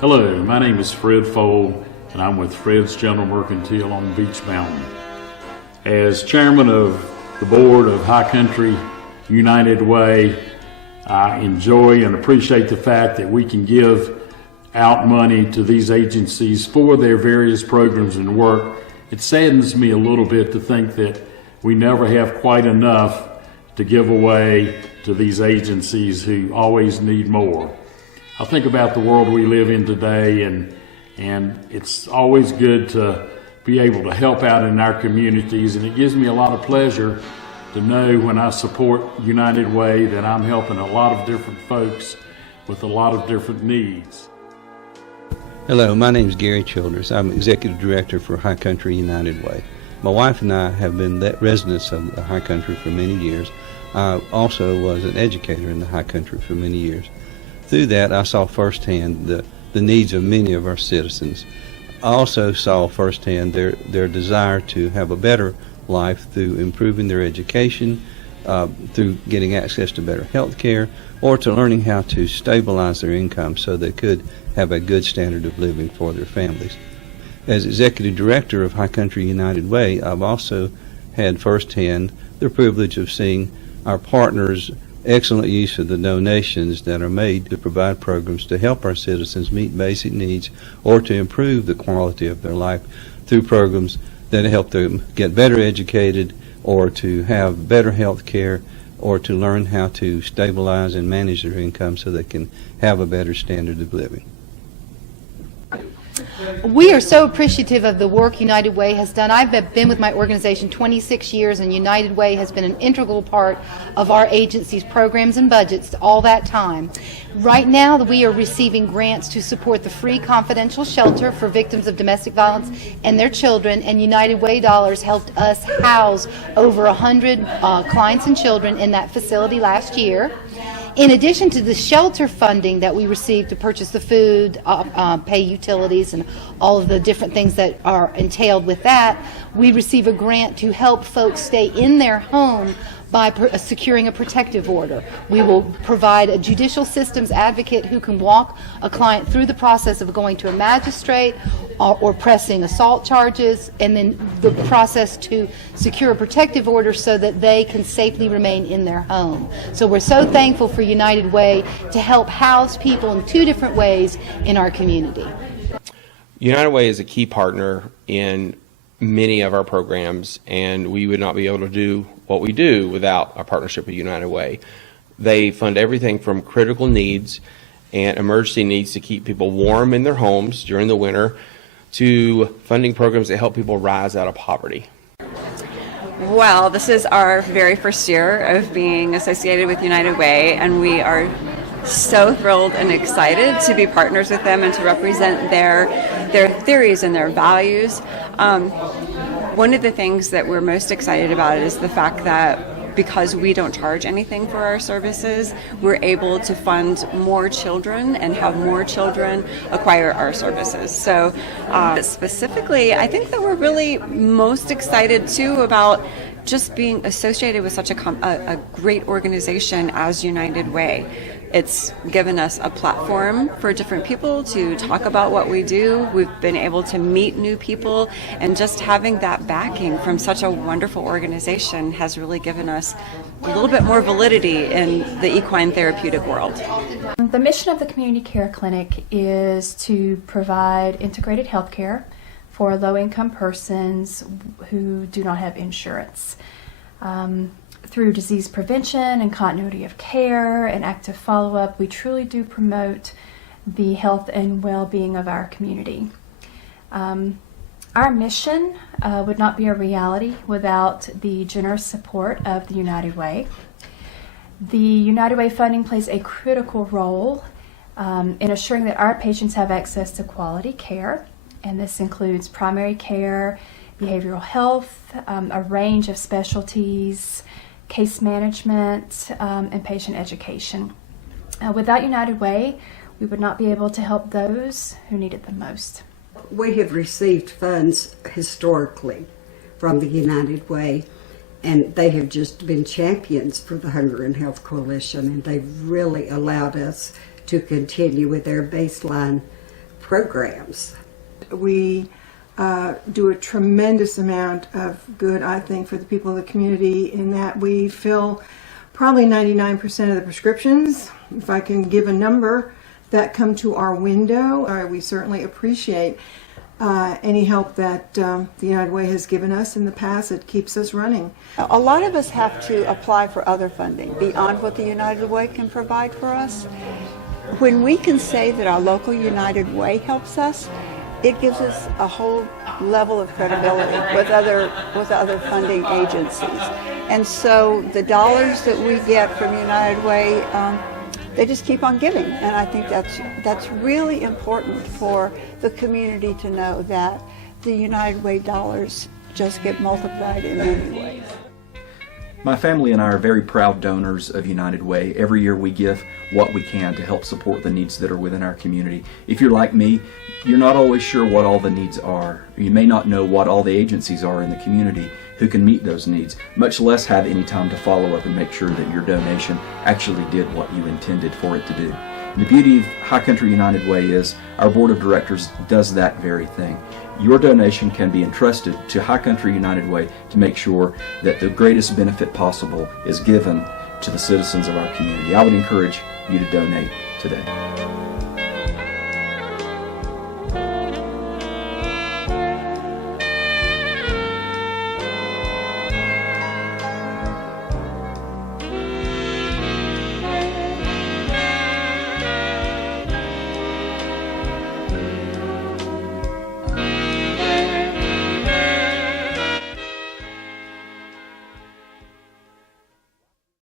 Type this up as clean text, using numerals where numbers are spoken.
Hello, my name is Fred Fold, and I'm with Fred's General Mercantile on Beach Mountain. As chairman of the board of High Country United Way, I enjoy and appreciate the fact that we can give out money to these agencies for their various programs and work. It saddens me a little bit to think that we never have quite enough to give away to these agencies who always need more. I think about the world we live in today, and it's always good to be able to help out in our communities, and it gives me a lot of pleasure to know when I support United Way that I'm helping a lot of different folks with a lot of different needs. Hello, my name is Gary Childers. I'm Executive Director for High Country United Way. My wife and I have been residents of the High Country for many years. I also was an educator in the High Country for many years. Through that, I saw firsthand the needs of many of our citizens. I also saw firsthand their desire to have a better life through improving their education, through getting access to better health care, or to learning how to stabilize their income so they could have a good standard of living for their families. As Executive Director of High Country United Way, I've also had firsthand the privilege of seeing our partners' excellent use of the donations that are made to provide programs to help our citizens meet basic needs or to improve the quality of their life through programs that help them get better educated or to have better health care or to learn how to stabilize and manage their income so they can have a better standard of living. We are so appreciative of the work United Way has done. I've been with my organization 26 years, and United Way has been an integral part of our agency's programs and budgets all that time. Right now, we are receiving grants to support the free confidential shelter for victims of domestic violence and their children, and United Way dollars helped us house over 100 clients and children in that facility last year. In addition to the shelter funding that we receive to purchase the food, pay utilities, and all of the different things that are entailed with that, we receive a grant to help folks stay in their home by securing a protective order. We will provide a judicial systems advocate who can walk a client through the process of going to a magistrate or pressing assault charges, and then the process to secure a protective order so that they can safely remain in their home. So we're so thankful for United Way to help house people in two different ways in our community. United Way is a key partner in many of our programs, and we would not be able to do what we do without our partnership with United Way. They fund everything from critical needs and emergency needs to keep people warm in their homes during the winter to funding programs that help people rise out of poverty. Well, this is our very first year of being associated with United Way, and we are so thrilled and excited to be partners with them and to represent their theories and their values. One of the things that we're most excited about is the fact that because we don't charge anything for our services, we're able to fund more children and have more children acquire our services. So specifically, I think that we're really most excited too about just being associated with such a great organization as United Way. It's given us a platform for different people to talk about what we do. We've been able to meet new people, and just having that backing from such a wonderful organization has really given us a little bit more validity in the equine therapeutic world. The mission of the Community Care Clinic is to provide integrated health care for low-income persons who do not have insurance. Through disease prevention and continuity of care and active follow-up, we truly do promote the health and well-being of our community. Our mission would not be a reality without the generous support of the United Way. The United Way funding plays a critical role in assuring that our patients have access to quality care, and this includes primary care, behavioral health, a range of specialties, case management, and patient education. Without United Way, we would not be able to help those who need it the most. We have received funds historically from the United Way, and they have just been champions for the Hunger and Health Coalition, and they've really allowed us to continue with their baseline programs. We do a tremendous amount of good, I think, for the people of the community in that we fill probably 99% of the prescriptions, if I can give a number, that come to our window. We certainly appreciate any help that the United Way has given us in the past. It keeps us running. A lot of us have to apply for other funding beyond what the United Way can provide for us. When we can say that our local United Way helps us, it gives us a whole level of credibility with other funding agencies. And so the dollars that we get from United Way, they just keep on giving. And I think that's really important for the community to know that the United Way dollars just get multiplied in many ways. My family and I are very proud donors of United Way. Every year we give what we can to help support the needs that are within our community. If you're like me, you're not always sure what all the needs are. You may not know what all the agencies are in the community who can meet those needs, much less have any time to follow up and make sure that your donation actually did what you intended for it to do. And the beauty of High Country United Way is our board of directors does that very thing. Your donation can be entrusted to High Country United Way to make sure that the greatest benefit possible is given to the citizens of our community. I would encourage you to donate today.